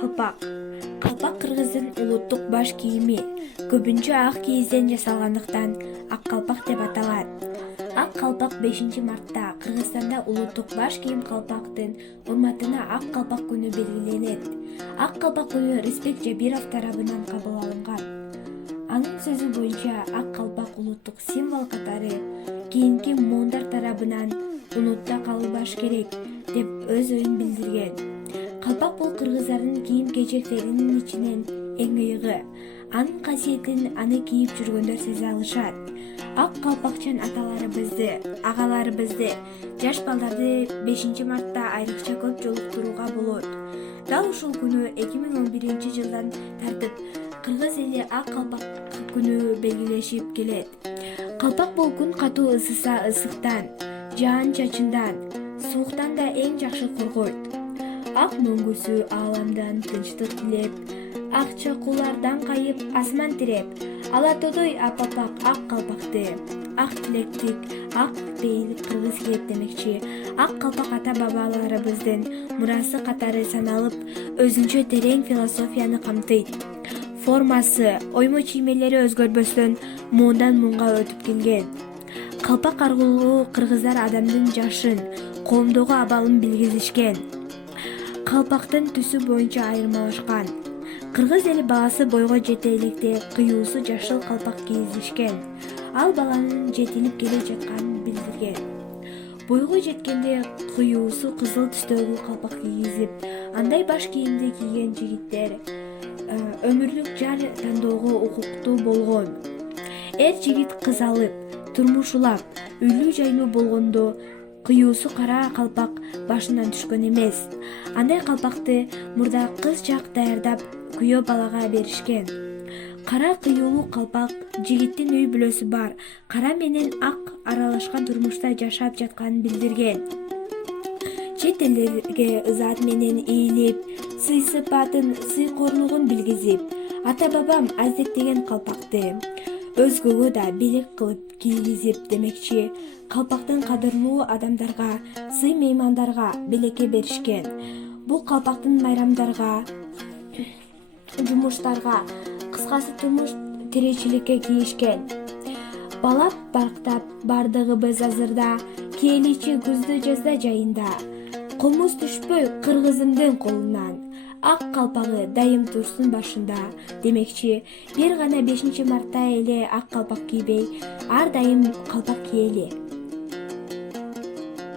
Калпак. Калпак кыргыздын улуттук баш кийими. Көбүнчө ак кийизден жасалгандыктан ак калпак деп аталат. Ак калпак 5-мартта Кыргызстанда улуттук баш кийим калпактын урматына ак калпак күнү белгиленет. Ак калпак күнү Рысбек Жабиров тарабынан кабыл алынган. Анын сөзү боюнча ак калпак улуттук символ катары кийинки муундар тарабынан унутта калбаш керек деп өз оюн билдирген. Калпак бул кыргыздардын кийим-кечектеринин ичинен эң ыйыгы. Анын касиетин аны кийип жүргөндөр сезе алышат. Ак калпакчан аталарыбызды, агаларыбызды, жаш балдарды 5-мартта айрыкча көп жолуктурууга болот. Дал ушул күнү 2011-жылдан тартып кыргыз эли ак калпак күнү белгилешип келет. Калпак бул күн катуу ысыса ысыктан, жаан-чачындан, сууктан да эң жакшы коргойт. Ак мөңгүсү ааламдан тынчтык тилеп, ак чакуулардан кайып асман тиреп, ала тодой апапак ак калпакты, ак тилектик, ак пейил кыргыз кийет демекчи. Ак калпак ата бабаларыбыздын мурасы катары саналып, өзүнчө терең философияны камтыйт. Формасы, оймо чиймелери өзгөрбөстөн муундан муунга өтүп келген. Калпак аркылуу кыргыздар адамдын жашын, коомдогу абалын билгизишкен. Калпактын түсү боюнча айырмалашкан. Кыргыз эли баласы бойго жете электе кыюусу жашыл калпак кийизишкен. Ал баланын жетилип келе жатканын билдирген. Бойго жеткенде кыюусу кызыл түстөгү калпак кийизип, андай баш кийимди кийген жигиттер өмүрлүк жар тандоого укуктуу болгон. Эр жигит кыз алып, турмуш улап, үйлүү жайлуу болгондо кыюусу кара калпак башынан түшкөн эмес. Андай калпакты мурда кыз жак даярдап күйөө балага беришкен. Кара кыюулуу калпак жигиттин үй бүлөсү бар, кара менен ак аралашкан турмушта жашап жатканын билдирген. Чет элдерге ызаат менен ийилип, сый-сыпатын, сый-корлугун билгизип, ата-бабам аздектеген калпакты өзгөгө да белек кылып кийгизип демекчи. Калпактын кадырлуу адамдарга, сый-меймандарга белекке беришкен. Бул калпактын майрамдарга, жумуштарга, кыскасы турмуш тиричиликке кийишкен. Балап барктап бардыгыбыз азырда, киеличи күздү жазда жайында. Комуз түшпөй кыргызымдын колунан, ак калпагы дайым турсун башында демекчи. Бир гана 5-мартта эле ак калпак кийбей, ар дайым калпак кийели.